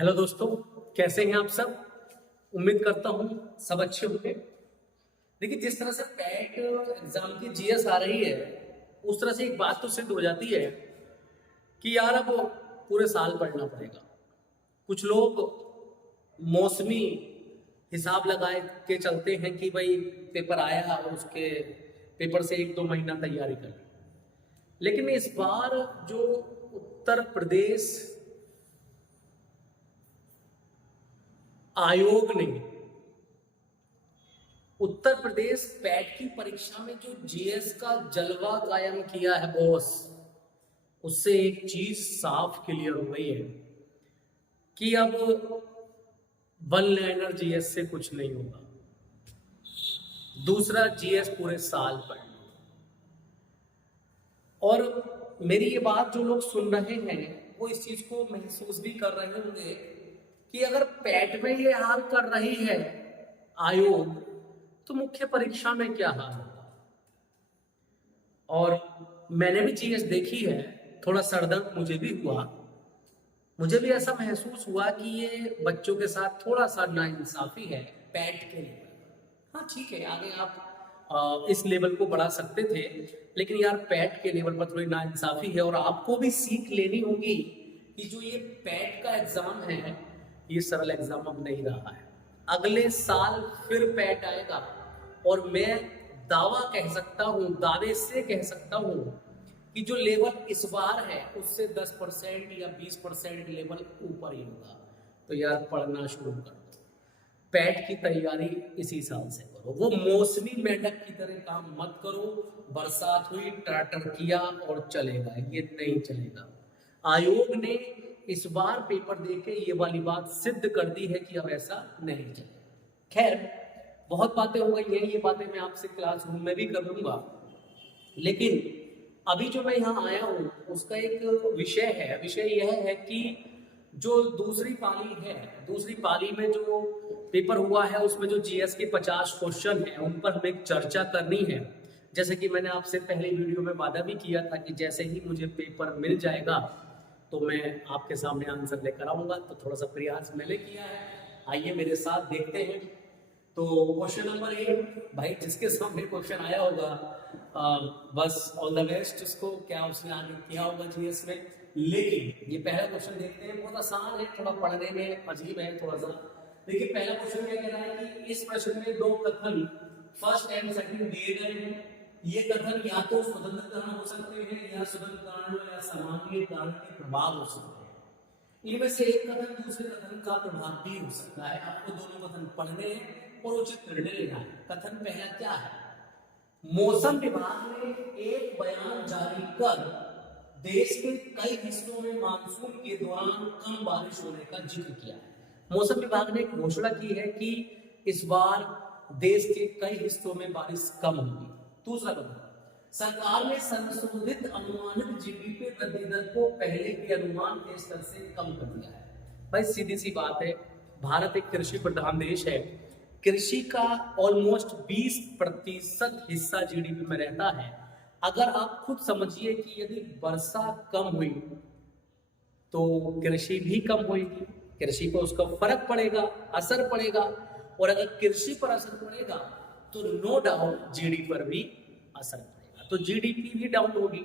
Hello दोस्तों, कैसे हैं आप सब। उम्मीद करता हूँ सब अच्छे होंगे। देखिए, जिस तरह से पैट एग्जाम की जीएस आ रही है, उस तरह से एक बात तो सिद्ध हो जाती है कि यार अब पूरे साल पढ़ना पड़ेगा। कुछ लोग मौसमी हिसाब लगाए के चलते हैं कि भाई पेपर आया और उसके पेपर से 1-2 महीना तैयारी कर ली। लेकिन इस बार जो उत्तर प्रदेश आयोग ने उत्तर प्रदेश पैट की परीक्षा में जो जीएस का जलवा कायम किया है बॉस, उससे एक चीज साफ क्लियर हो गई है कि अब वन लाइनर जीएस से कुछ नहीं होगा। दूसरा जीएस पूरे साल पढ़ना। और मेरी ये बात जो लोग सुन रहे हैं वो इस चीज को महसूस भी कर रहे होंगे कि अगर पैट में ये हाल कर रही है आयोग, तो मुख्य परीक्षा में क्या हाल होगा। और मैंने भी चीज देखी है, थोड़ा सरदर्द मुझे भी हुआ। मुझे भी ऐसा महसूस हुआ कि ये बच्चों के साथ थोड़ा सा नाइंसाफी है पैट के लेवल पर। हाँ ठीक है, आगे आप इस लेवल को बढ़ा सकते थे, लेकिन यार पैट के लेवल पर थोड़ी नाइंसाफी है। और आपको भी सीख लेनी होगी कि जो ये पैट का एग्जाम है, ये सरल एग्जाम अब नहीं रहा है। अगले साल फिर पैट आएगा और मैं दावा कह सकता हूं, दावे से कह सकता हूं कि जो लेवल इस बार है उससे 10% या 20% लेवल ऊपर ही होगा। तो यार पढ़ना शुरू कर दो, पैट की तैयारी इसी साल से करो। वो मौसमी मेंढक की तरह काम मत करो, बरसात हुई टाटर किया और चलेगा, ये नहीं चलेगा। आयोग ने इस बार पेपर देके ये वाली बात सिद्ध कर दी है कि अब ऐसा नहीं चलेगा। खैर, बहुत बातें हो गई हैं, ये बातें मैं आपसे क्लासरूम में भी कर लूंगा। लेकिन अभी जो मैं यहाँ आया हूँ उसका एक विषय है। विषय यह है कि जो दूसरी पाली है, दूसरी पाली में जो पेपर हुआ है उसमें जो जीएस के 50 क्वेश्चन हैं उन पर हमें एक चर्चा करनी है। जैसे कि मैंने आपसे पहले वीडियो में वादा भी किया था कि जैसे ही मुझे पेपर मिल जाएगा तो मैं आपके सामने आंसर लेकर आऊंगा। तो थोड़ा सा प्रयास मैंने किया है, आइए मेरे साथ देखते हैं। तो क्वेश्चन नंबर 1, भाई जिसके सामने क्वेश्चन आया होगा बस ऑल द बेस्ट उसको, क्या उसने आगे किया होगा जीएस में। लेकिन ये पहला क्वेश्चन देखते हैं, बहुत आसान है, थोड़ा पढ़ने में अजीब है थोड़ा सा। देखिए पहला क्वेश्चन क्या कह रहा है कि इस प्रश्न में दो कथन फर्स्ट एंड सेकंड दिए गए हैं। ये कथन या तो स्वतंत्र कारण हो सकते हैं या स्वतंत्र कारण या सामान्य कारण के प्रभाव हो सकते हैं। इनमें से एक कथन दूसरे कथन का प्रभाव भी हो सकता है। आपको दोनों कथन पढ़ने हैं और उचित निर्णय लेना है। कथन पहला क्या है? मौसम विभाग ने एक बयान जारी कर देश के कई हिस्सों में मानसून के दौरान कम बारिश होने का जिक्र किया है। मौसम विभाग ने घोषणा की है कि इस बार देश के कई हिस्सों में बारिश कम होगी। दूसरा कथन, सरकार ने संशोधित अनुमानित जीडीपी वृद्धि दर को पहले के अनुमान के स्तर से कम कर दिया है। भाई सीधी सी बात है, भारत एक कृषि प्रधान देश है। कृषि का ऑलमोस्ट 20% हिस्सा जीडीपी में रहता है। अगर आप खुद समझिए कि यदि वर्षा कम हुई तो कृषि भी कम होगी, कृषि पर उसका फर्क पड़ेगा, असर पड़ेगा। और अगर कृषि पर असर पड़ेगा तो नो डाउट जीडीपी पर भी असर पड़ेगा, तो जीडीपी भी डाउन होगी।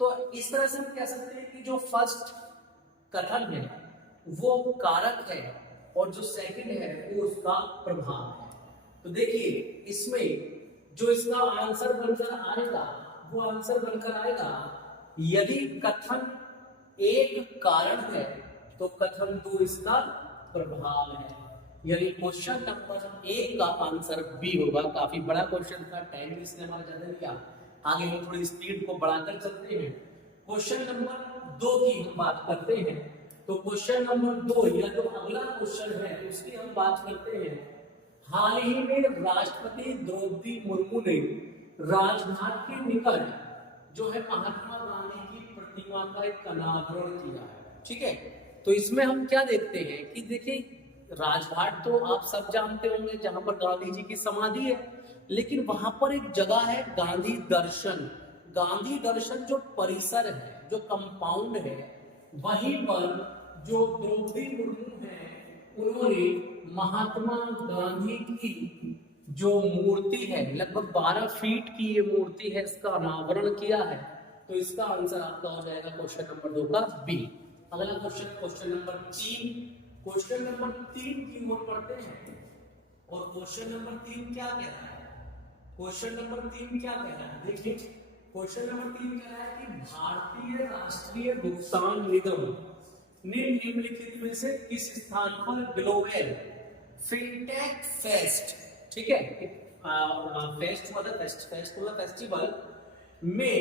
तो इस तरह से हम कह सकते हैं कि जो फर्स्ट कथन है वो कारक है और जो सेकंड है वो उसका प्रभाव है। तो देखिए इसमें जो इसका आंसर बनकर आएगा वो आंसर बनकर आएगा, यदि कथन एक कारण है तो कथन 2 इसका प्रभाव है। यानी क्वेश्चन नंबर 1 का आंसर बी होगा। काफी बड़ा क्वेश्चन था, टाइम इसने हमारा ज्यादा लिया। आगे हम थोड़ी स्पीड को बढ़ाकर चलते हैं। क्वेश्चन नंबर 2 की हम बात करते हैं। तो क्वेश्चन नंबर 2 या जो अगला क्वेश्चन है उसकी हम बात करते हैं। हाल ही में राष्ट्रपति द्रौपदी मुर्मू ने राजघाट के निकट जो है महात्मा गांधी की प्रतिमा का एक अनावरण किया है। ठीक है, तो इसमें हम क्या देखते हैं कि देखिए राजघाट तो आप सब जानते होंगे जहां पर गांधी जी की समाधि है, लेकिन वहां पर एक जगह है गांधी दर्शन। गांधी दर्शन जो परिसर है, जो कंपाउंड है, वहीं पर जो द्रौपदी मुर्मू हैं उन्होंने महात्मा गांधी की जो मूर्ति है, लगभग 12 फीट की ये मूर्ति है, इसका अनावरण किया है। तो इसका आंसर आपका हो जाएगा क्वेश्चन नंबर 2 का बी। अगला question, question number 3। Question number 3 की ओर पढ़ते हैं और क्वेश्चन नंबर 3 क्या कह रहा है? क्वेश्चन नंबर 3 क्या कह रहा है? देखिए क्वेश्चन नंबर 3 कह रहा है कि भारतीय राष्ट्रीय भुगतान निगम निम्नलिखित में से किस स्थान पर ग्लोबल फिनटेक फेस्ट, ठीक है, फेस्ट मतलब फेस्ट मतलब फेस्टिवल में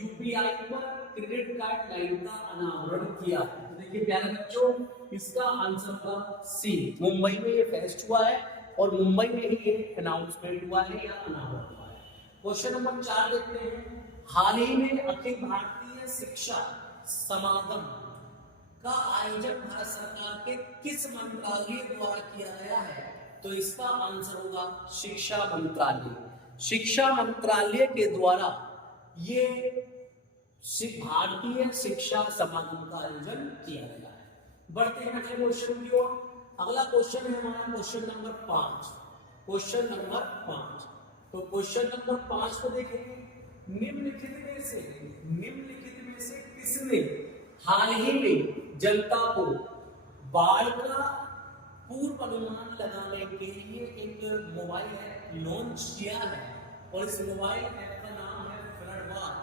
यूपीआई पर क्रेडिट कार्ड लाइन का अनावरण किया। तो देखिए प्यारे बच्चों, इसका आंसर होगा सी। मुंबई में ये फेस्ट हुआ है और मुंबई में ही ये अनाउंसमेंट हुआ है या अनावरण हुआ है। क्वेश्चन नंबर 4 देखते हैं। हाल ही में अखिल भारतीय शिक्षा समागम का आयोजन भारत सरकार के किस मंत्रालय द्वारा किया गया है? तो इसका आंसर होगा शिक्षा मंत्रालय। शिक्षा मंत्रालय के द्वारा ये भारतीय शिक्षा समागम का आयोजन किया गया है। बढ़ते हैं अगले क्वेश्चन की ओर। अगला क्वेश्चन है हमारा क्वेश्चन नंबर 5। क्वेश्चन नंबर 5, तो क्वेश्चन नंबर 5 को देखेंगे। निम्नलिखित में से किसने हाल ही में जनता को बाढ़ का पूर्व अनुमान लगाने के लिए एक मोबाइल ऐप लॉन्च किया है? और इस मोबाइल ऐप का नाम है फ्लड वॉच।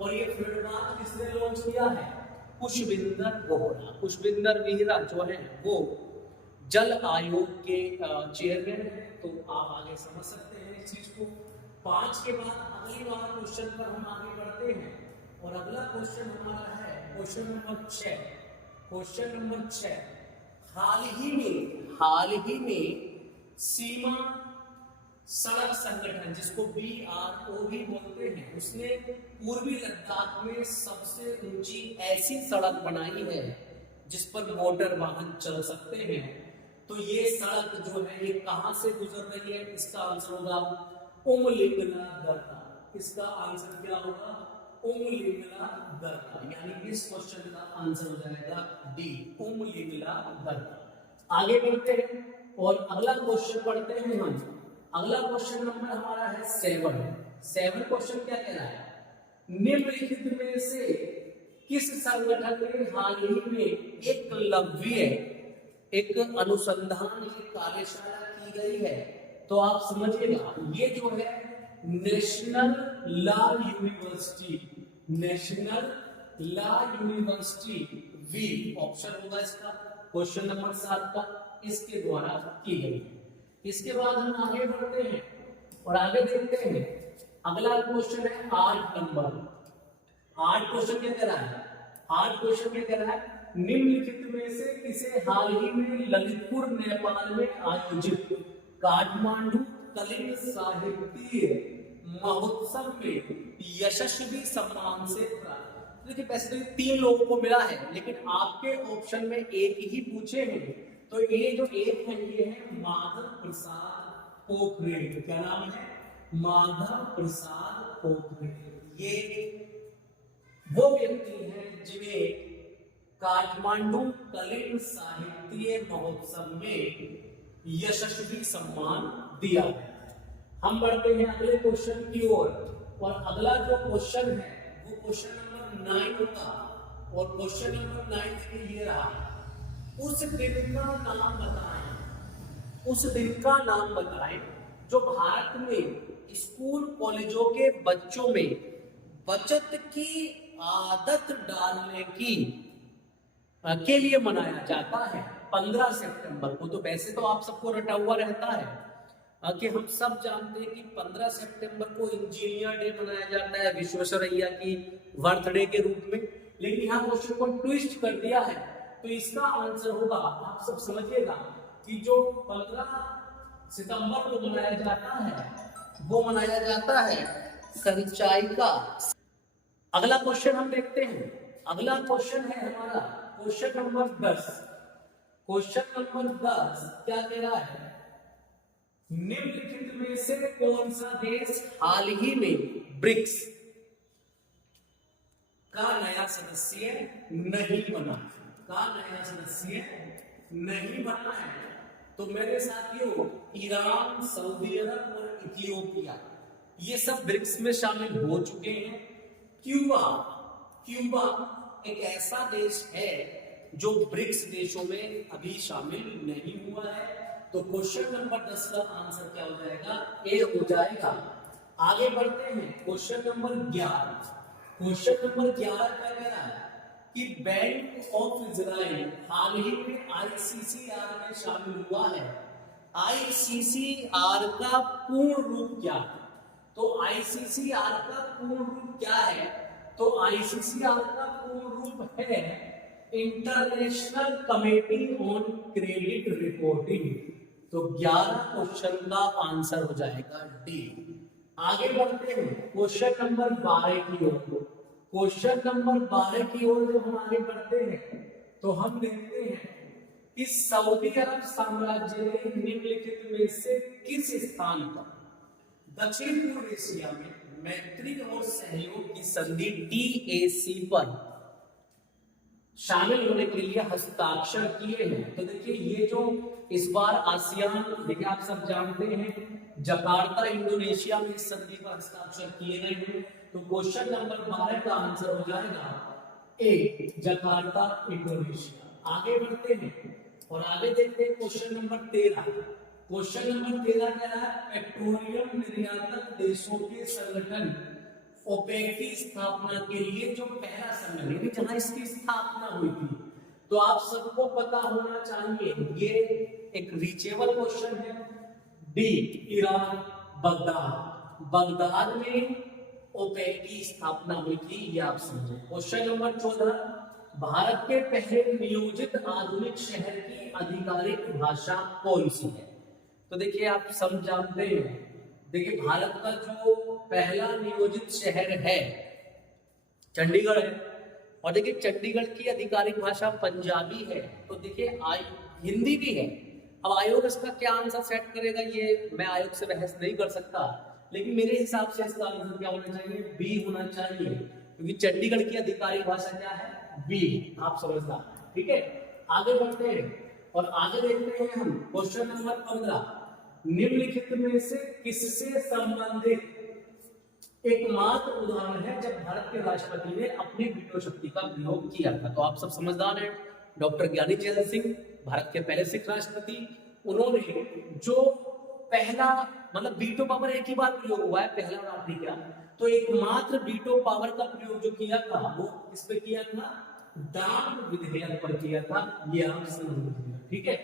और ये फ्लड वॉच किसने लॉन्च किया है? पुष्पिंदर वोहरा। पुष्पिंदर वोहरा जो है वो जल आयोग के चेयरमैन है। तो आप आगे समझ सकते हैं इस चीज को। 5 के बाद अगली बार क्वेश्चन पर हम आगे बढ़ते हैं और अगला क्वेश्चन हमारा है क्वेश्चन नंबर 6। क्वेश्चन नंबर 6, हाल ही में सीमा सड़क संगठन, जिसको BRO भी बोलते हैं, उसने पूर्वी लद्दाख में सबसे ऊंची ऐसी सड़क बनाई है जिस पर मोटर वाहन चल सकते हैं। तो ये सड़क जो है ये कहां से गुजर रही है? इसका आंसर होगा उमलिंगला दर्रा। इसका आंसर क्या होगा? उमलिंगला दर्रा। यानी इस क्वेश्चन का आंसर हो जाएगा डी, उमलिंगला दर्रा। आगे बढ़ते हैं और अगला क्वेश्चन पढ़ते हैं हम। अगला क्वेश्चन नंबर हमारा है 7 क्वेश्चन क्या कह रहा है? निम्नलिखित में से किस संगठन ने हाल ही में एक अनुसंधान की कार्यशाला की गई है? तो आप समझिएगा, ये जो है national law university B option होगा इसका, क्वेश्चन नंबर 7 का, इसके द्वारा की गई। इसके बाद हम आगे बढ़ते हैं और आगे देखते हैं। अगला क्वेश्चन है 8 नंबर। 8 क्वेश्चन क्या कह रहा है? 8 क्वेश्चन क्या कह रहा है? निम्नलिखित में से किसे हाल ही में ललितपुर नेपाल में आयोजित काठमांडू कलिंग साहित्य महोत्सव में यशस्वी सम्मान से प्राप्त? देखिए वैसे तो 3 लोगों को मिला है, लेकिन आपके ऑप्शन में एक ही पूछे हैं। तो ये जो एक है ये है माधव प्रसाद पोखरेल। क्या नाम है? माधव प्रसाद पोखरेल। ये वो व्यक्ति हैं जिन्हें काठमांडू कलिंग साहित्य महोत्सव में यशस्वी सम्मान दिया गया। हम बढ़ते हैं अगले क्वेश्चन की ओर और अगला जो क्वेश्चन है वो क्वेश्चन नंबर 9 होगा। और क्वेश्चन नंबर 9 ये रहा, उस दिन का नाम बताएं। उस दिन का नाम बताएं जो भारत में स्कूल कॉलेजों के बच्चों में बचत की आदत डालने की के लिए मनाया जाता है 15 सितंबर को। तो वैसे तो आप सबको रटा हुआ रहता है कि हम सब जानते हैं कि 15 सितंबर को इंजीनियर डे मनाया जाता है विश्वेश्वरैया की बर्थडे के रूप में, लेकिन यहाँ क्वेश्चन को ट्विस्ट कर दिया है। तो इसका आंसर होगा, आप सब समझिएगा, कि जो 15 सितंबर को मनाया जाता है वो मनाया जाता है संचाई का। अगला क्वेश्चन हम देखते हैं। अगला क्वेश्चन है हमारा क्वेश्चन नंबर 10। क्वेश्चन नंबर 10 क्या कह रहा है? निम्नलिखित में से कौन सा देश हाल ही में ब्रिक्स का नया सदस्य नहीं बना? का नया सदस्य नहीं बना है। तो मेरे साथियों, ईरान, सऊदी अरब और इथियोपिया ये सब ब्रिक्स में शामिल हो चुके हैं। क्यूबा, क्यूबा एक ऐसा देश है जो ब्रिक्स देशों में अभी शामिल नहीं हुआ है। तो क्वेश्चन नंबर 10 का आंसर क्या हो जाएगा? ए हो जाएगा। आगे बढ़ते हैं, क्वेश्चन नंबर 11। क्वेश्चन नंबर 11 क्या कह रहा है कि बैंक ऑफ इजराइल हाल ही में आईसीसीआर में शामिल हुआ है। आईसीसीआर का पूर्ण रूप क्या है? तो आईसीसीआर का पूर्ण रूप क्या है? तो आईसीसीआर का पूर्ण रूप है international committee on credit reporting. तो 11 क्वेश्चन का आंसर हो जाएगा डी। आगे बढ़ते हैं क्वेश्चन नंबर 12 की ओर। क्वेश्चन नंबर 12 की ओर जब हम आगे बढ़ते हैं तो हम देखते हैं कि सऊदी अरब साम्राज्य ने निम्नलिखित में से किस स्थान पर दक्षिण पूर्व एशिया में मैत्री और सहयोग की संधि टीएसी पर शामिल होने के लिए हस्ताक्षर किए हैं? तो देखिए, ये जो इस बार आसियान, देखिए आप सब जानते हैं जकार्ता इंडोनेशिया में इस संधि पर हस्ताक्षर किए गए हैं। तो क्वेश्चन नंबर 12 का आंसर हो जाएगा ए, जकार्ता इंडोनेशिया। आगे बढ़ते हैं और आगे देखते हैं क्वेश्चन नंबर 13। क्वेश्चन नंबर 13 कह रहा है पेट्रोलियम निर्यातक देशों के संगठन ओपेक की स्थापना के लिए जो पहला सम्मेलन, यानी जहां इसकी स्थापना हुई थी, तो आप सबको पता होना चाहिए, ये एक रीचेबल क्वेश्चन है। D, Iran, Baghdad. बगदाद में ओपेक की स्थापना हुई थी, ये आप समझे। क्वेश्चन नंबर 14, भारत के पहले नियोजित आधुनिक शहर की आधिकारिक भाषा कौन सी है? तो देखिए आप सब जानते हैं, देखिए भारत का जो पहला नियोजित शहर है चंडीगढ़ है, और देखिए चंडीगढ़ की आधिकारिक भाषा पंजाबी है। तो देखिए हिंदी भी है। अब आयोग इसका क्या आंसर सेट करेगा, ये मैं आयोग से बहस नहीं कर सकता, लेकिन मेरे हिसाब से इसका आंसर क्या होना चाहिए? बी होना चाहिए, क्योंकि चंडीगढ़ की आधिकारिक भाषा क्या है? बी। आप समझदार, ठीक है। आगे बढ़ते हैं और आगे देखते हैं हम क्वेश्चन नंबर 15। निम्नलिखित में से किससे संबंधित एकमात्र उदाहरण है जब भारत के राष्ट्रपति ने अपनी वीटो शक्ति का प्रयोग किया था? तो आप सब समझदार हैं। डॉक्टर ज्ञानी जैल सिंह, भारत के पहले सिख राष्ट्रपति, उन्होंने जो पहला, मतलब वीटो पावर एक ही बार प्रयोग हुआ है, पहला और आखिरी क्या, तो एकमात्र वीटो पावर का प्रयोग जो किया था वो किस पे किया था? डाक विधेयक पर किया था। ये आप समझिए, ठीक है।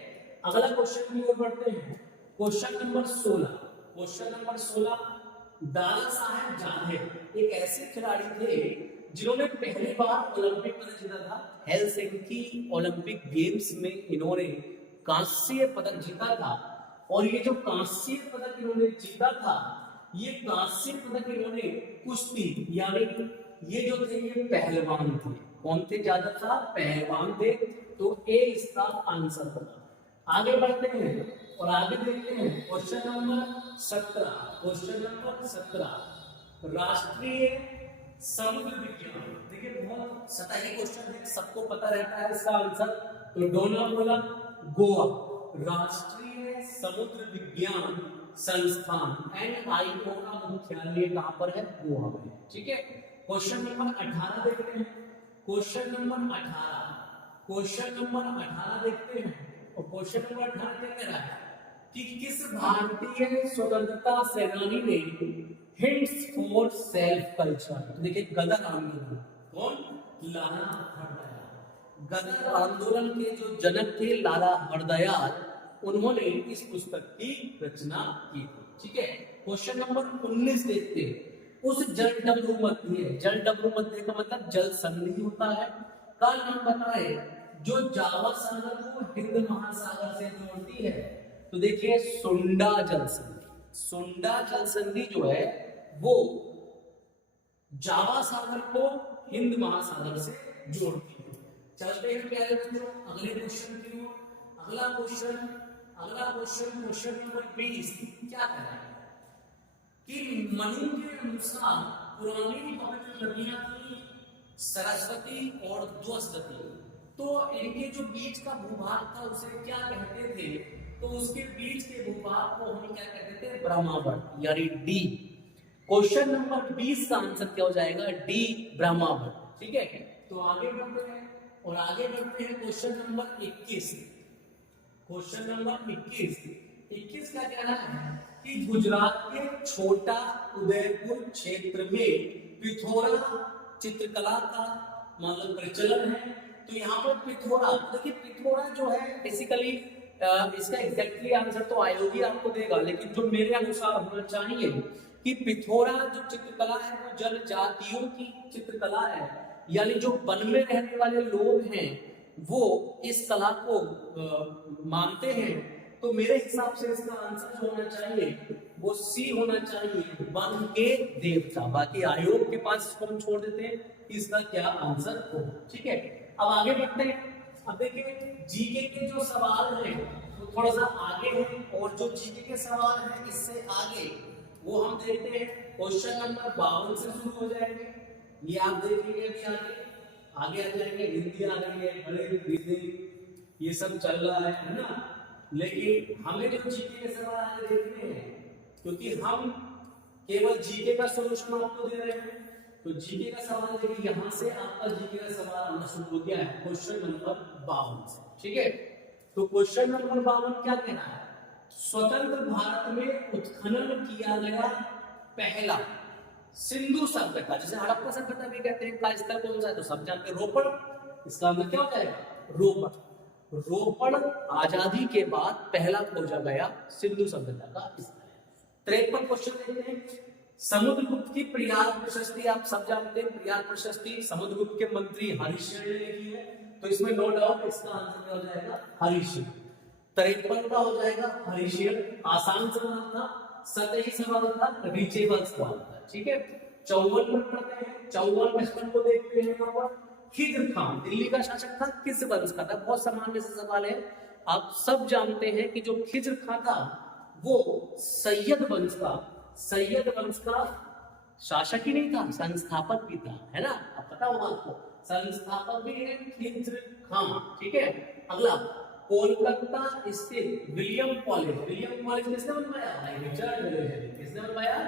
अगला क्वेश्चन की ओर बढ़ते हैं, question number 16। Question number 16, Dada Saheb Jadhav एक ऐसे खिलाड़ी थे जिन्होंने पहली बार ओलंपिक पदक जीता था। हेलसिंकी ओलंपिक गेम्स में इन्होंने कांस्य पदक जीता था, और ये जो कांस्य पदक इन्होंने जीता था, ये कांस्य पदक इन्होंने कुश्ती, यानी ये जो थे ये पहलवान थे। कौन थे? ज्यादा था पहलवान थे। तो ए इसका आंसर होगा। आगे बढ़ते हैं और आगे देखते हैं क्वेश्चन नंबर 17। क्वेश्चन नंबर 17, राष्ट्रीय समुद्र विज्ञान। देखिए बहुत सतही क्वेश्चन है, सबको पता रहता है इसका आंसर। तो डोनापोला, गोवा, राष्ट्रीय समुद्र विज्ञान संस्थान एनआईओ का मुख्यालय कहां पर है? गोवा में, ठीक है। क्वेश्चन नंबर 18 देखते हैं। क्वेश्चन नंबर 18, क्वेश्चन नंबर 18 देखते हैं और क्वेश्चन नंबर 18 क्या कह रहा है कि किस भारतीय स्वतंत्रता सेनानी ने हिंट्स फॉर सेल्फ कल्चर, देखिए गदर आंदोलन, कौन? लाला हरदयाल। गदर आंदोलन के जो जनक थे लाला हरदयाल, उन्होंने इस पुस्तक की रचना की थी, ठीक है। क्वेश्चन नंबर 19 देखते हैं। उस जल डमरू मध्य, जल डमरू मध्य का मतलब जल संधि होता है, का नाम बताए जो जावा सागर को हिंद महासागर से जोड़ती है। तो देखिए सुंडा जल संधि, सुंडा जल संधि जो है वो जावा सागर को हिंद महासागर से जोड़ती है। चलते हैं प्यारे बच्चों अगले क्वेश्चन की ओर। अगला क्वेश्चन, क्वेश्चन नंबर 20 क्या कह रहा है कि मनु के अनुसार पुरानी पवित्र नदियां थी सरस्वती और द्वस्वती। तो इनके जो बीच का भूभाग था उसे क्या कहते थे? तो उसके बीच के भूभाग को हम क्या कहते थे? ब्रह्मावर्त, यानी डी। क्वेश्चन नंबर 20 का आंसर क्या हो जाएगा? डी, ब्रह्मावर्त। ठीक है, तो आगे बढ़ते हैं और आगे बढ़ते हैं क्वेश्चन नंबर 21। क्वेश्चन नंबर 21 का कहना है कि गुजरात के छोटा उदयपुर क्षेत्र में पिथौरा चित्रकला का मतलब प्रचलन है। तो यहाँ पर पिथौरा, देखिए पिथौरा जो है बेसिकली इसका एग्जैक्टली आंसर तो आयोगी आपको देगा, लेकिन जो मेरे अनुसार होना चाहिए कि पिथौरा जो चित्रकला है वो जनजातियों की चित्रकला है, यानी जो वन में रहने वाले लोग हैं वो इस कला को मानते हैं। तो मेरे हिसाब से इसका आंसर जो होना चाहिए वो सी होना चाहिए, वन के देवता। बाकी आयोग के पास इसको हम छोड़ देते हैं कि इसका क्या आंसर हो। ठीक है, अब आगे बढ़ते हैं। अब देखिए जीके के जो सवाल हैं वो थोड़ा सा आगे हैं, और जो जीके के सवाल हैं इससे आगे वो हम देखते हैं क्वेश्चन नंबर 52 से शुरू हो जाएंगे। ये आप देखेंगे अभी आगे आ जाएंगे, हिंदी आ रही है, गणित, रीजनिंग, ये सब चल रहा है ना। लेकिन हमें जो जीके के सवाल आगे देखने हैं, क्योंकि हम केवल जीके का सॉल्यूशन आपको दे रहे हैं, तो जीके का सवाल देखिए यहाँ से आपका जीके का सवाल आना शुरू हो गया है क्वेश्चन नंबर 52 से। ठीक है, तो क्वेश्चन नंबर 52 क्या कहना है? स्वतंत्र भारत में उत्खनन किया गया पहला सिंधु सभ्यता, जैसे हड़प्पा सभ्यता भी कहते हैं, का स्थल कौन सा है? तो सब जानते हैं, रोपड़। इसका मतलब क्या हो जाएगा? रोपड़। रोपड़ आजादी के बाद पहला खोजा गया सिंधु सभ्यता का स्थल। 53 क्वेश्चन देखते हैं। समुद्रगुप्त की प्रयाग प्रशस्ति आप सब जानते हैं, प्रयाग प्रशस्ति समुद्रगुप्त के मंत्री हरिशेन ने लिखी है, तो इसमें नो डाउट इसका आंसर क्या हो जाएगा? हरिशेन। 53 का हो जाएगा हरिशेन, आसान सवाल था, सतही सवाल था, रीचेबल सवाल था। ठीक है, 54 पर पढ़ते हैं। 54 क्वेश्चन को देखते हैं। यहाँ पर खिज्र खान दिल्ली का शासक था, किस वंश का था? बहुत सामान्य से सवाल है, आप सब जानते हैं कि जो खिज्र खान था वो सैयद वंश का शासक ही नहीं था, संस्थापक भी था, है ना? अब पता होगा आपको, संस्थापक भी है खिज्र खान। ठीक है, अगला कोलकाता स्थित विलियम कॉलेज किसने बनवाया? Richard Wellesley. किसने बनवाया?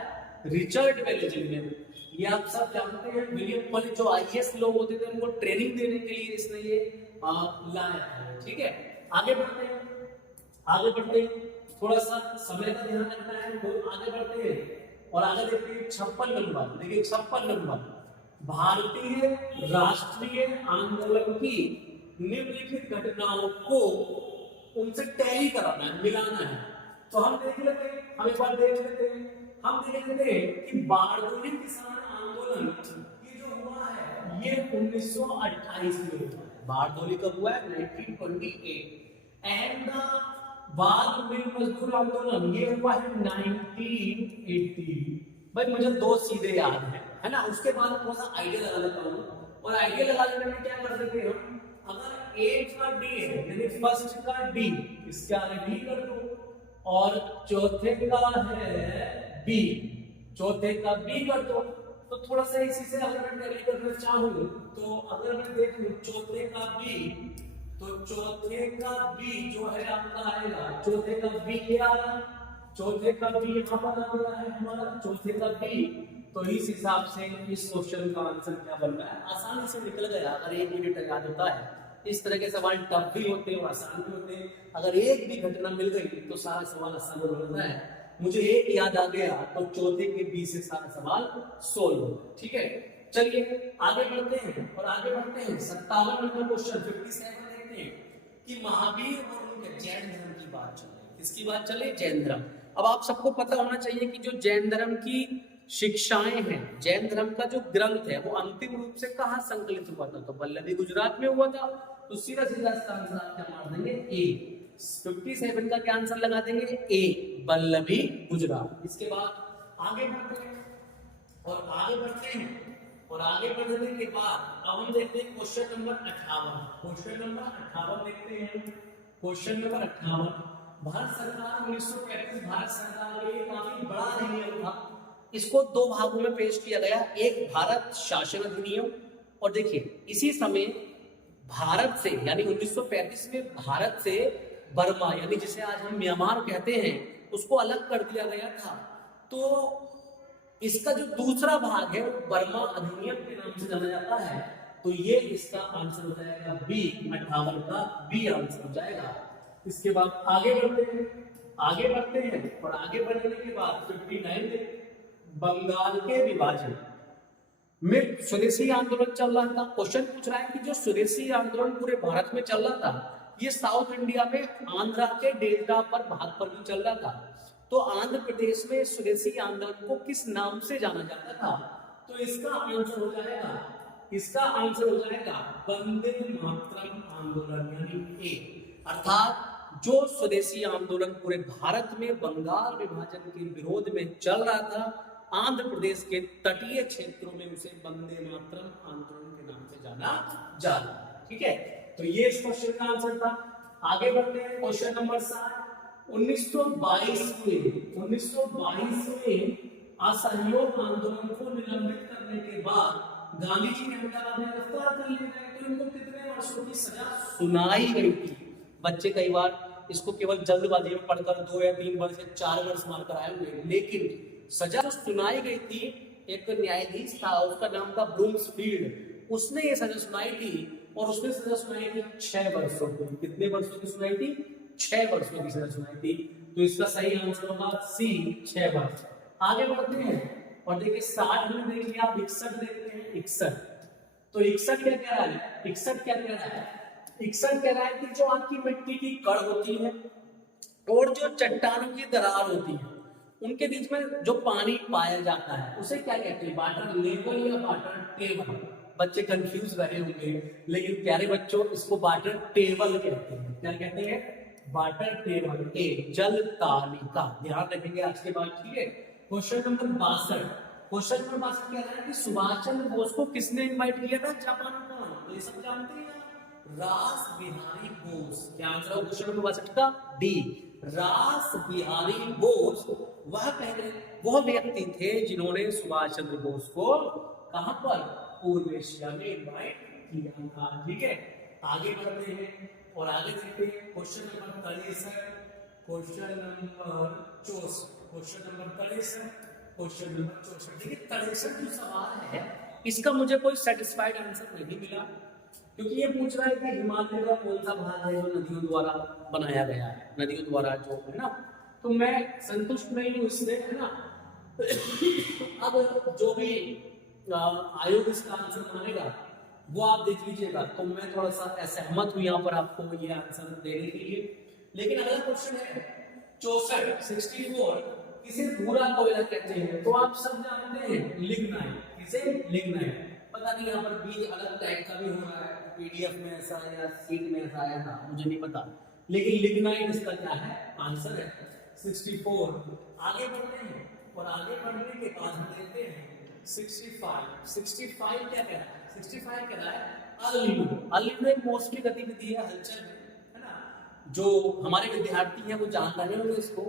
रिचर्ड वेलेजली ने। ये आप सब जानते हैं, विलियम कॉलेज जो आईएएस लोग होते थे उनको ट्रेनिंग देने के लिए इसने ये लाया था। ठीक है, आगे बढ़ते हैं, थोड़ा सा समय का ध्यान रखना है, तो आगे बढ़ते हैं और आगे देखते हैं 56 नंबर। देखिए 56 नंबर, भारतीय राष्ट्रीय आंदोलन की निम्नलिखित घटनाओं को उनसे टैली कराना है, मिलाना है। तो हम देख लेते हैं, हम एक बार देख लेते हैं कि बारडोली किसान आंदोलन ये जो हुआ है ये 1928 में हुआ है। बारडोली कब हुआ है? 1928। अहमदाबाद मिल मजदूर आंदोलन ये हुआ है 1980। भाई मुझे दो सीधे याद है ना। उसके बाद थोड़ा सा आइडिया लगा लेता हूँ, और आइडिया लगाने में क्या कर सकते हैं हम? अगर ए का डी है यानी फर्स्ट का डी, इसके आगे डी कर दो, और चौथे का है बी, चौथे का बी कर दो। तो थोड़ा सा इसी से अगर मैं टैली करना चाहूँ तो अगर मैं देखूं चौथे का बी, तो चौथे का बी जो है आपका आएगा, चौथे का बी क्या आया? चौथे का बी यहाँ पर आ रहा है हमारा, चौथे का बी। तो इस हिसाब से इस क्वेश्चन का आंसर क्या बन रहा है? आसानी से निकल गया अगर एक मिनट याद होता है। इस तरह के सवाल टफ भी होते हैं और आसान भी होते हैं। अगर एक भी घटना मिल गई तो सारा सवाल आसान हो जाता है। मुझे एक याद आ गया तो चौथे के बी से सारा सवाल सोल्व हो। ठीक है, चलिए आगे बढ़ते हैं 57 नंबर क्वेश्चन 57 देखते हैं कि महावीर और उनके जैन धर्म की बात चले। किसकी बात चले? जैन धर्म। अब आप सबको पता होना चाहिए कि जो जैन धर्म की शिक्षाएं हैं, जैन धर्म का जो ग्रंथ है वो अंतिम रूप से कहाँ संकलित हुआ था? तो वल्लभी गुजरात में हुआ था। तो सीधा सीधा इसका आंसर आप क्या मार देंगे? ए। 57 का क्या आंसर लगा देंगे? ए, वल्लभी गुजरात। इसके बाद आगे बढ़ते हैं और आगे बढ़ने के बाद अब हम देखते हैं क्वेश्चन नंबर 58 देखते हैं। क्वेश्चन नंबर 58, भारत सरकार 1935 भारत सरकार के लिए काफी बड़ा अधिनियम था। इसको दो भागों में पेश किया गया, एक भारत शासन अधिनियम, और देखिए इसी समय भारत से यानी 1935 में भारत से बर्मा यानी जिसे आज हम म्यांमार कहते हैं उसको अलग कर दिया गया था। तो इसका जो दूसरा भाग है वो बर्मा अधिनियम के नाम से जाना जाता है। तो ये इसका आंसर हो जाएगा बी, 58 का बी आंसर हो जाएगा। इसके बाद आगे बढ़ते हैं और आगे बढ़ने के बाद 59 में बंगाल के विभाजन में स्वदेशी आंदोलन चल रहा था। क्वेश्चन पूछ रहा है कि जो स्वदेशी आंदोलन पूरे भारत में चल रहा था ये साउथ इंडिया में आंध्रा के डेल्टा पर भाग पर भी चल रहा था। तो आंध्र प्रदेश में स्वदेशी आंदोलन को किस नाम से जाना जाता था? तो इसका आंसर हो जाएगा वंदे मातरम आंदोलन यानी ए। अर्थात जो स्वदेशी आंदोलन पूरे भारत में बंगाल विभाजन के विरोध में चल रहा था, आंध्र प्रदेश के तटीय क्षेत्रों में उसे वंदे मातरम आंदोलन के नाम से जाना जाता। ठीक है, तो ये इस क्वेश्चन का आंसर था। आगे बढ़ते हैं क्वेश्चन नंबर 7। 1922 में असहयोग आंदोलन को निलंबित करने के बाद गांधी जी ने गिरफ्तार कर लिया गया। तो इनको कितने वर्षों की सजा सुनाई गई थी? बच्चे कई बार इसको केवल जल्दबाजी में पढ़कर 2 या 3 वर्ष या 4 वर्ष मारकर आए हुए, लेकिन सजा जो सुनाई गई थी एक न्यायाधीश था, उसका नाम था ब्रूम्सफील्ड, उसने ये सजा सुनाई थी और उसने सजा सुनाई थी 6 वर्षों की। कितने वर्षों की सुनाई थी? 6 वर्षों की सजा सुनाई थी। तो इसका सही आंसर होगा सी, 6 वर्ष। आगे बढ़ते हैं और देखिए 60 में देख लिया, 61 देखते हैं। 61 तो 61 क्या कह रहा है? 61 क्या कह रहा है? 61 कह रहा है कि जो आपकी मिट्टी की कड़ होती है और जो चट्टानों की दरार होती है उनके बीच में जो पानी पाया जाता है उसे क्या कहते हैं? वाटर लेवल या वाटर टेबल? बच्चे कंफ्यूज रहे होंगे, लेकिन प्यारे बच्चों इसको वाटर टेबल कहते हैं। क्या कहते हैं? वाटर टेबल, ए जल तालिका। ध्यान रखेंगे आज के बाद। ठीक है, क्वेश्चन नंबर 62 कह रहा है कि सुभाष चंद्र बोस को किसने इनवाइट किया था जापान में? तो ये सब जानते हैं, रास बिहारी बोस। क्या आंसर है क्वेश्चन नंबर 62 का? डी, रास बिहारी बोस। वह व्यक्ति थे जिन्होंने सुभाष चंद्र बोस को कहां पर? पूर्व एशिया में इनवाइट किया था। ठीक है, आगे बढ़ते हैं और आगे देखते हैं क्वेश्चन नंबर 63, क्वेश्चन नंबर 64। देखिए 63 जो सवाल है इसका मुझे कोई सेटिस्फाइड आंसर नहीं मिला, क्योंकि ये पूछ रहा है कि हिमालय का कौन सा भाग है जो नदियों द्वारा बनाया गया है, नदियों द्वारा जो है ना। तो मैं संतुष्ट नहीं हूँ इससे, है ना। अब जो भी आयोग इसका आंसर मानेगा वो आप देख लीजिएगा। तो मैं थोड़ा सा असहमत हूँ यहाँ पर आपको ये आंसर देने के लिए। लेकिन अगला क्वेश्चन है 64 किसे भूरा कोयला कहते हैं? तो आप सब जानते हैं लिग्नाइट। किसे? लिग्नाइट। पता नहीं यहाँ पर बीज अलग टाइप का भी हो रहा है, पीडीएफ में ऐसा या सीट में ऐसा आया था, मुझे नहीं पता, लेकिन लिग्नाइट इसका क्या है? आंसर है 64। आगे बढ़ते हैं और आगे बढ़ने के बाद हम देखते हैं 65 क्या कह रहा है? 65 कह रहा है अल-नीनो एक मौसमी गतिविधि है, हलचल है ना। जो हमारे विद्यार्थी हैं वो जान रहे होंगे इसको,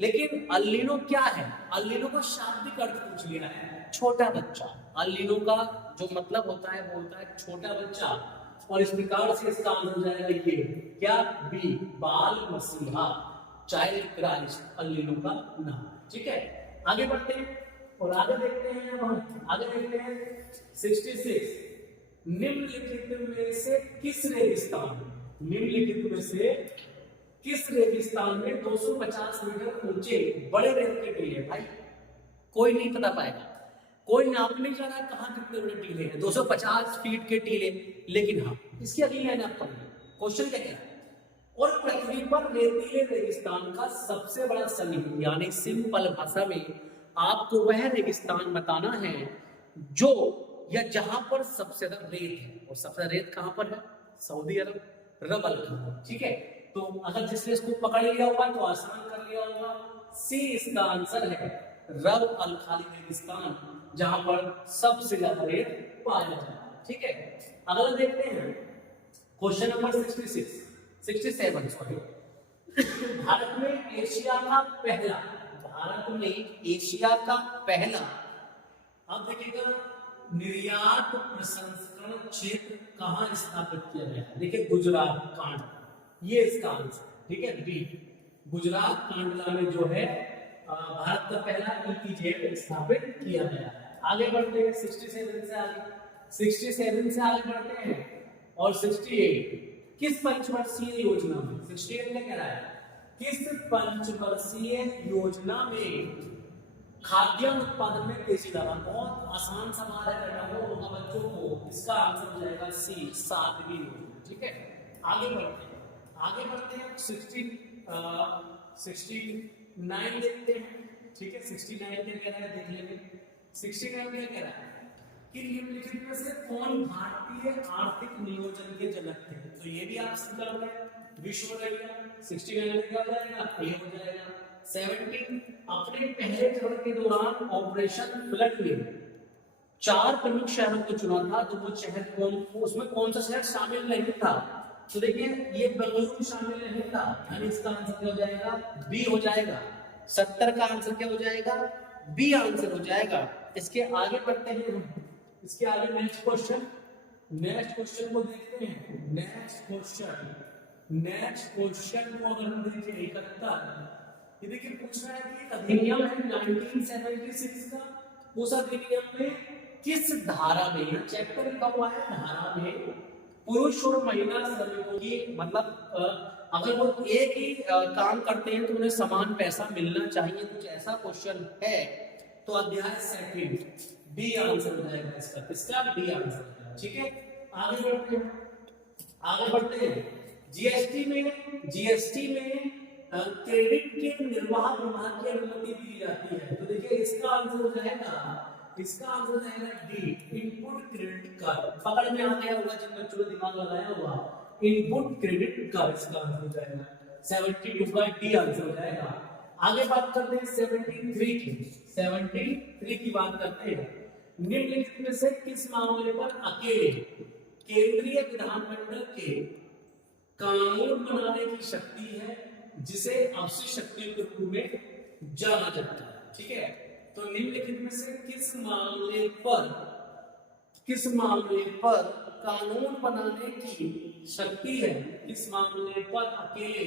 लेकिन अल-नीनो क्या है? अल-नीनो का शाब्दिक अर्थ पूछ लिया है, छोटा बच्चा। अल-नीनो का जो मतलब होता है वो होता है छोटा बच्चा, और इस प्रकार से इसका आंसर हो जाएगा ये क्या? बी, बाल मसीहा, चाइल्ड क्राइस्ट, अल-नीनो का नाम। ठीक है, आगे बढ़ते हैं और आगे देखते हैं 66 निम्नलिखित में से किस रेगिस्तान में 250 मीटर ऊंचे बड़े रेत के टीले? भाई कोई नहीं पता पाएगा, कोई नाप नहीं जा रहा है कहां कितने बड़े टीले हैं, 250 फीट के टीले। लेकिन हाँ, इसकी अगली लाइन आप पढ़िए, क्वेश्चन क्या है? और पृथ्वी पर रेतीले रेगिस्तान का सबसे बड़ा समूह, यानी सिंपल भाषा में आपको वह रेगिस्तान बताना है जो या जहां पर सबसे ज्यादा रेत है। और सबसे रेत कहां पर है? सऊदी अरब, रब अल खाली। ठीक है, तो अगर जिसने इसको पकड़ लिया होगा तो आसान कर लिया होगा। सी इसका आंसर है, रब अल खाली रेगिस्तान, जहां पर सबसे ज्यादा रेत पाया जाता है। ठीक है, अगला देखते हैं क्वेश्चन नंबर 67 सॉरी। भारत में एशिया का पहला अब देखिएगा निर्यात प्रसंस्करण संरक्षण क्षेत्र कहाँ स्थापित किया गया है? देखिए गुजरात कांड, ये इसका आंसर, ठीक है बी। गुजरात कांडला में जो है भारत का पहला ईपीजेड स्थापित किया गया है। आगे बढ़ते हैं 67 से आगे, 67 से आगे बढ़ते हैं और 68 किस पंचवर्षीय योजना में, 68 में कह रहा है किस पंचवर्षीय योजना में खाद्यान्न उत्पादन में तेजी लाना। बहुत आसान सवाल है, करना होगा बच्चों को। इसका आंसर हो जाएगा सी, 7वीं योजना, ठीक है। आगे बढ़ते हैं, आगे बढ़ते हैं 69 देखते हैं, ठीक है। 69 क्या कह रहा है देख लेंगे। 69 क्या कह रहा है कि निम्नलिखित में से कौन भारतीय आर्थिक नियोजन के जनक थे? तो ये भी आप समझ रहे हैं, विश्व रहेगा। 69 में क्या हो जाएगा, ए हो जाएगा। 17 अपने पहले चरण के दौरान ऑपरेशन फ्लड में 4 प्रमुख शहरों को चुना था, तो वो शहर कौन, उसमें कौन सा शहर शामिल नहीं था? तो देखिए ये बेंगलुरु शामिल नहीं था, यानी इसका आंसर क्या हो जाएगा, बी हो जाएगा। 70 का आंसर क्या हो जाएगा, बी आंसर हो जाएगा। इसके आगे बढ़ते हैं, इसके आगे नेक्स्ट क्वेश्चन, नेक्स्ट क्वेश्चन को देखते हैं। नेक्स्ट क्वेश्चन को अगर हम देखें 71, ये देखिए पूछ रहा है कि अधिनियम है 1976 का, उस अधिनियम में किस धारा में, चैप्टर लिखा हुआ है धारा में, पुरुष और महिला श्रमिकों की मतलब अगर वो एक ही काम करते हैं तो उन्हें समान पैसा मिलना चाहिए, कुछ ऐसा क्वेश्चन है। तो अध्याय 2 डी आंसर हो जाएगा इसका, इसका डी आंसर, ठीक है। आगे बढ़ते हैं, आगे बढ़ते हैं। जीएसटी में क्रेडिट के निर्वाह विभाग की अनुमति दी जाती है, तो देखिए इसका आंसर हो जाएगा, इसका आंसर हो जाएगा डी, इनपुट क्रेडिट कर। पकड़ में आ गया होगा जिन बच्चों ने दिमाग लगाया होगा, इनपुट क्रेडिट कर इसका आंसर हो जाएगा। 72 का डी आंसर हो जाएगा। आगे बात करते हैं 73 की, 73 की बात करते हैं। निम्नलिखित में से किस मामले पर अकेले केंद्रीय विधानमंडल के कानून बनाने की शक्ति है, जिसे अवश्य शक्तियों के रूप में जाना जाता है, ठीक है। तो निम्नलिखित में से किस मामले पर कानून बनाने की शक्ति है, किस मामले पर अकेले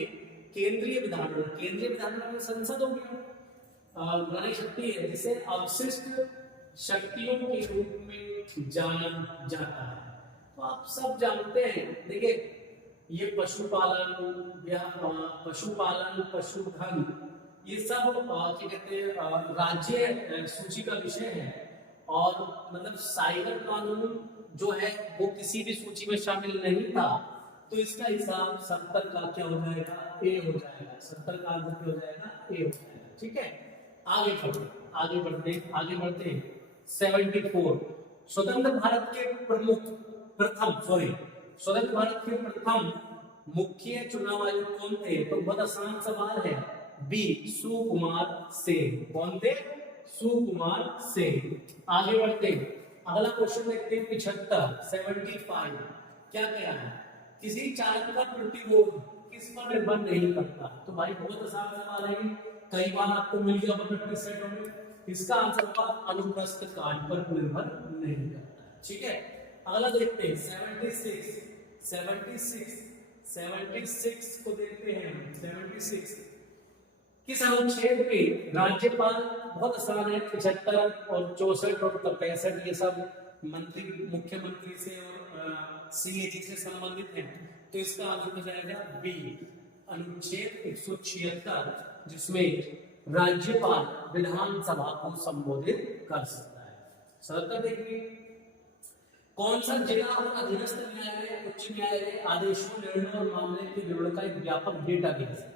केंद्रीय विधानमंडल में संसद हो गया बनाने की शक्ति है, जिसे अवशिष्ट शक्तियों के रूप में जाना जाता है। तो आप सब जानते हैं, देखिए ये पशुपालन, पशुधन, ये सब क्या कहते हैं राज्य सूची का विषय है। और मतलब साइबर कानून जो है वो किसी भी सूची में शामिल नहीं था, तो इसका हिसाब 70 का क्या हो जाएगा, ए हो जाएगा। 70 का आंसर क्या हो जाएगा, ए हो जाएगा, ठीक है। आगे बढ़ते 74 स्वतंत्र भारत के प्रथम मुख्य चुनाव आयुक्त कौन थे? तो बहुत आसान सवाल है, बी सुकुमार सेन। कौन थे? सुकुमार सेन। आगे बढ़ते अगला क्वेश्चन देखते हैं 75 क्या कह रहा है, किसी चालक का प्रतिरोध किस पर निर्भर नहीं करता? तो भाई बहुत आसान सवाल है, कई बार आपको मिल गया प्रैक्टिस सेटों में। इसका आंसर होगा अनुप्रस्थ काट पर निर्भर नहीं करता, ठीक है। अगला देखते हैं 76 को देखते हैं। 76 किस अनुच्छेद में राज्यपाल, बहुत आसान है, 75 और 64 और 65 ये सब मुख्यमंत्री से और सीएजी से संबंधित हैं, तो इसका आंसर हो जाएगा बी अनुच्छेद 176, जिसमें राज्यपाल विधानसभा को संबोधित कर सकता है। सरकार देखिए कौन सा जिला और अधीनस्थ न्यायालय, उच्च न्यायालय आदेशों, निर्णयों और मामले के विवरण का एक व्यापक डेटाबेस है।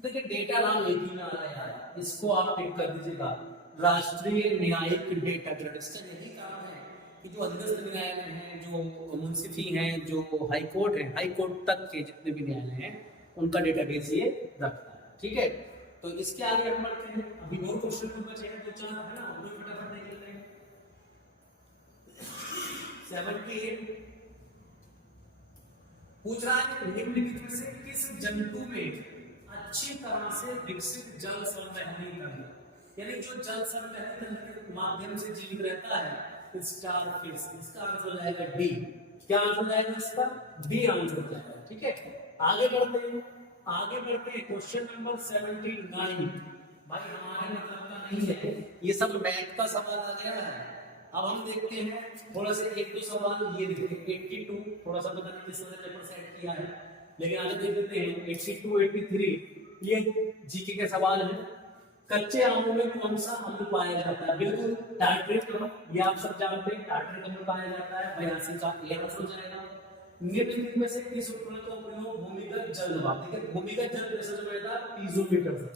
देखिए डेटा नाम एक ही में आ रहा है यार, इसको आप टिक कर दीजिएगा, राष्ट्रीय न्यायिक डेटा ग्रेड। इसका यही काम है कि जो अधीनस्थ न्यायालय हैं, जो मुंसिफी हैं, जो हाई कोर्ट है, हाई कोर्ट तक के जितने भी न्यायालय हैं उनका डेटाबेस ये रखता है, ठीक है। तो इसके आगे हम बढ़ते हैं, अभी और क्वेश्चन बचे हैं 2-4 है ना, वो फटाफट देख लेते हैं। 78 पूछ रहा है निम्नलिखित में से किस जंतु में अच्छी तरह से विकसित जल संवहनी तंत्र, यानी जो जल संवहनी तंत्र के माध्यम से जीवित रहता है, स्टार फिश, इसका आंसर हो जाएगा डी। क्या आंसर हो जाएगा इसका? डी आंसर हो जाएगा। ठीक है, आगे बढ़ते हैं, आगे बढ़ते हैं क्वेश्चन नंबर 79। भाई हमारे मतलब का नहीं है, ये सब मैथ का सवाल आ गया है। अब हम देखते हैं थोड़ा सा एक दो सवाल, ये देखिए 82, थोड़ा सा पता नहीं किस तरह पेपर सेट किया है, लेकिन आगे देख लेते हैं 82, 83, ये जीके के सवाल है। कच्चे आमों में कौन सा अम्ल पाया जाता है? बिल्कुल टार्ट्रिक अम्ल, ये आप सब जानते हैं, टार्ट्रिक अम्ल पाया जाता है। 82 का ए आंसर हो जाएगा। निम्नलिखित में से किस उपकरण का प्रयोग भूमिगत जल दबाव, देखिए भूमिगत जल प्रेशर जो है पीजोमीटर से,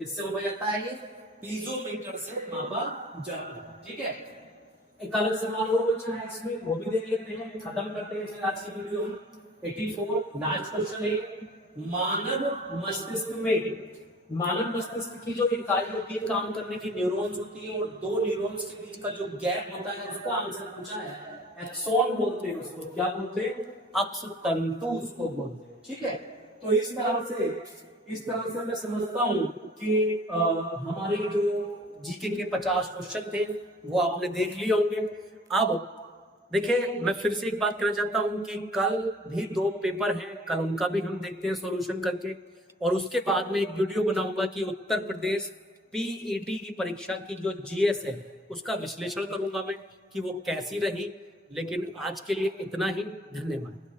इससे वो जाता है, ये पीजोमीटर से मापा जाता है। ठीक है, एक अलग सवाल और बचा है इसमें, वो भी देख लेते हैं, खत्म करते हैं फिर आज की वीडियो। 84 लास्ट क्वेश्चन है, मानव मस्तिष्क की जो इकाई होती है काम करने की, न्यूरॉन्स होती है, और दो न्यूरॉन्स के बीच का जो गैप होता है उसका आंसर पूछा है। एक्सॉन बोलते हैं उसको, क्या बोलते हैं? अक्ष तंतु उसको बोलते हैं। ठीक है, तो इस तरह से मैं समझता हूं कि हमारे जो जीके के 50 क्वेश्चन थे वो आपने देख लिए होंगे। अब देखिए, मैं फिर से एक बात कहना चाहता हूं कि कल भी 2 पेपर हैं, कल उनका भी हम देखते हैं सॉल्यूशन करके, और उसके बाद में एक वीडियो बनाऊंगा कि उत्तर प्रदेश पीईटी की परीक्षा की जो जीएस है उसका विश्लेषण करूंगा मैं कि वो कैसी रही। लेकिन आज के लिए इतना ही, धन्यवाद।